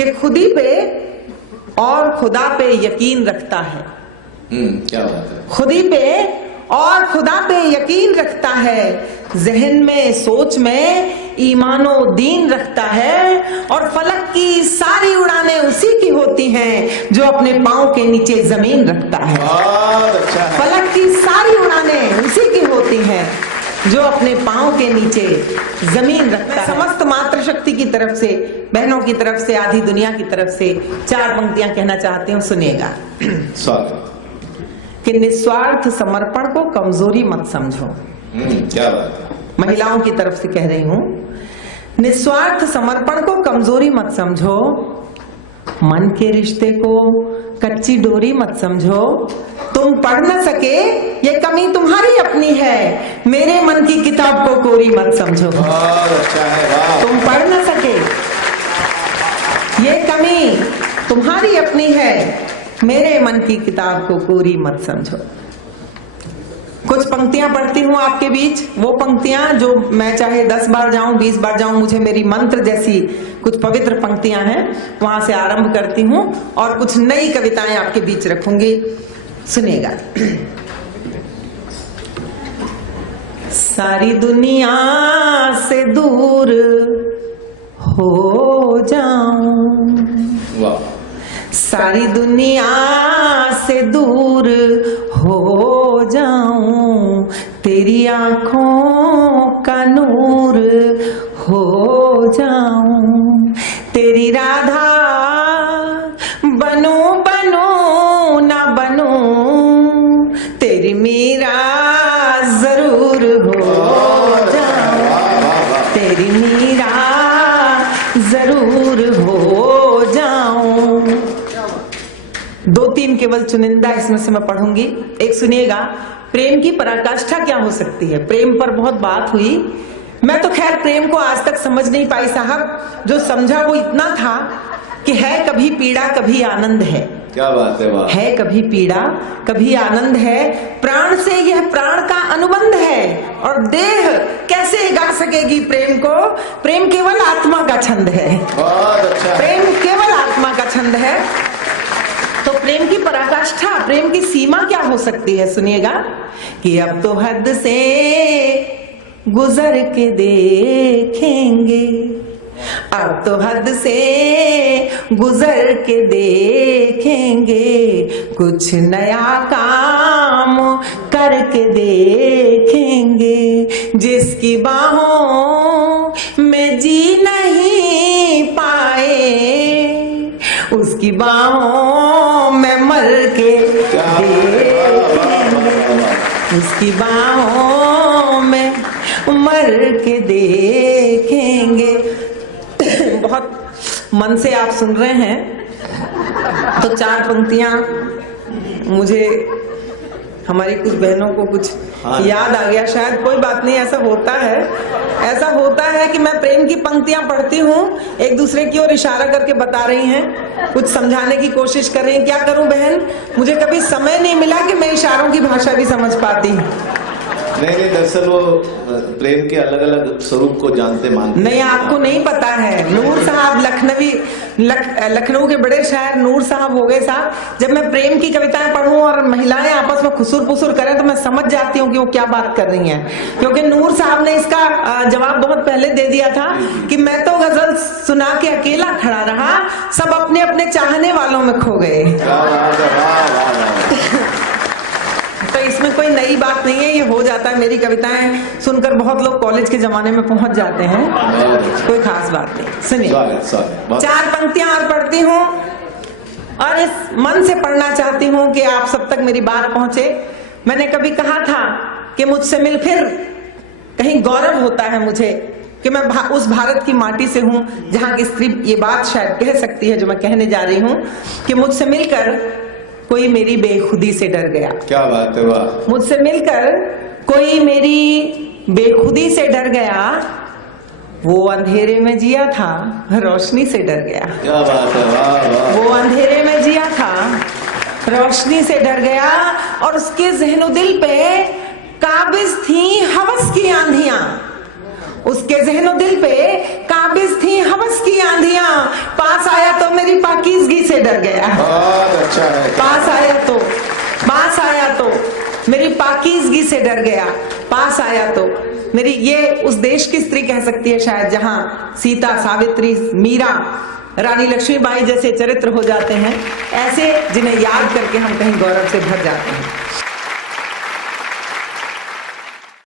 कि खुदी पे और खुदा पे यकीन रखता है। क्या बात है। खुदी पे और खुदा पे यकीन रखता है, जहन में सोच में ईमानो दीन रखता है, और फलक की सारी उड़ानें उसी की होती हैं जो अपने पांव के नीचे जमीन रखता है। बहुत अच्छा है। फलक की सारी उड़ानें उसी की होती हैं जो अपने पांव के नीचे जमीन रखता है। समस्त मातृ शक्ति की तरफ से, बहनों की तरफ से, आधी दुनिया की तरफ से 4 पंक्तियां कहना चाहती हूँ, सुनिएगा। स्वागत। कि निस्वार्थ समर्पण को कमजोरी मत समझो। क्या बात है। महिलाओं की तरफ से कह रही हूं, निस्वार्थ समर्पण को कमजोरी मत समझो, मन के रिश्ते को कच्ची डोरी मत समझो, तुम पढ़ न सके ये कमी तुम्हारी अपनी है, मेरे मन की किताब को कोरी मत समझो। बहुत अच्छा है। वाह। तुम पढ़ न सके ये कमी तुम्हारी अपनी है, मेरे मन की किताब को कोरी मत समझो। कुछ पंक्तियां पढ़ती हूँ आपके बीच, वो पंक्तियां जो मैं चाहे 10 बार जाऊं 20 बार जाऊं, मुझे मेरी मंत्र जैसी कुछ पवित्र पंक्तियां हैं, वहां से आरंभ करती हूँ और कुछ नई कविताएं आपके बीच रखूंगी, सुनिएगा। सारी दुनिया से दूर हो जाऊं, वाह। सारी दुनिया से दूर हो जाऊं, तेरी आंखों का नूर हो जाऊं, तेरी राधा बनूं बनूं ना बनूं, तेरी मीरा जरूर हो जाऊं, तेरी मीरा जरूर हो जाऊं। 2-3 केवल चुनिंदा इसमें से मैं पढ़ूंगी। एक सुनिएगा, प्रेम की पराकाष्ठा क्या हो सकती है। प्रेम पर बहुत बात हुई, मैं तो खैर प्रेम को आज तक समझ नहीं पाई साहब। जो समझा वो इतना था कि है कभी पीड़ा कभी आनंद है। क्या बात है। वाह। है कभी पीड़ा कभी आनंद है, प्राण से यह प्राण का अनुबंध है, और देह कैसे गा सकेगी प्रेम को, प्रेम केवल आत्मा का छंद है। बहुत अच्छा। प्रेम केवल आत्मा का छंद है। तो प्रेम की पराकाष्ठा, प्रेम की सीमा क्या हो सकती है, सुनिएगा। कि अब तो हद से गुजर के देखेंगे, अब तो हद से गुजर के देखेंगे, कुछ नया काम करके देखेंगे, जिसकी बाहों में जी नहीं पाए उसकी बाहों में मर के देखेंगे, उसकी बाहों में मर के देखेंगे। बहुत मन से आप सुन रहे हैं तो 4 पंक्तियां मुझे हमारी कुछ बहनों को कुछ याद आ गया, शायद कोई बात नहीं, ऐसा होता है कि मैं प्रेम की पंक्तियां पढ़ती हूँ, एक दूसरे की ओर इशारा करके बता रही हैं, कुछ समझाने की कोशिश कर रही हैं। क्या करूं बहन, मुझे कभी समय नहीं मिला कि मैं इशारों की भाषा भी समझ पाती। नहीं, दरअसल वो प्रेम के अलग अलग स्वरूप को जानते मानते नहीं, आपको नहीं पता है। नूर साहब लखनऊ के बड़े शायर नूर साहब हो गए साहब। जब मैं प्रेम की कविताएं पढ़ूं और महिलाएं आपस में खुसुर पुसुर करें तो मैं समझ जाती हूँ कि वो क्या बात कर रही हैं, क्योंकि नूर साहब ने इसका जवाब बहुत पहले दे दिया था कि मैं तो गजल सुना के अकेला खड़ा रहा, सब अपने अपने चाहने वालों में खो गए। तो इसमें कोई नई बात नहीं है, ये हो जाता है। मेरी कविताएं सुनकर बहुत लोग कॉलेज के जमाने में पहुंच जाते हैं, कोई खास बात नहीं। सुनिए, 4 पंक्तियां और पढ़ती हूँ और इस मन से पढ़ना चाहती हूँ कि आप सब तक मेरी बात पहुंचे। मैंने कभी कहा था कि मुझसे मिल फिर कहीं गौरव होता है मुझे कि मैं उस भारत की माटी से हूँ जहाँ की स्त्री ये बात शायद कह सकती है जो मैं कहने जा रही हूँ, कि मुझसे मिलकर कोई मेरी बेखुदी से डर गया। क्या बात है। वाह। मुझसे मिलकर कोई मेरी बेखुदी से डर गया, वो अंधेरे में जिया था रोशनी से डर गया। क्या बात है। वाह वाह। वो अंधेरे में जिया था रोशनी से डर गया, और उसके ज़हनो दिल पे काबिज थी हवस की आंधियां, उसके ज़हनो दिल पे काबिज थी हवस की आंधियां, पास आया तो से डर गया, पास आया तो मेरी ये उस देश की स्त्री कह सकती है शायद जहां सीता, सावित्री, मीरा, रानी लक्ष्मीबाई जैसे चरित्र हो जाते हैं, ऐसे जिन्हें याद करके हम कहीं गौरव से भर जाते हैं।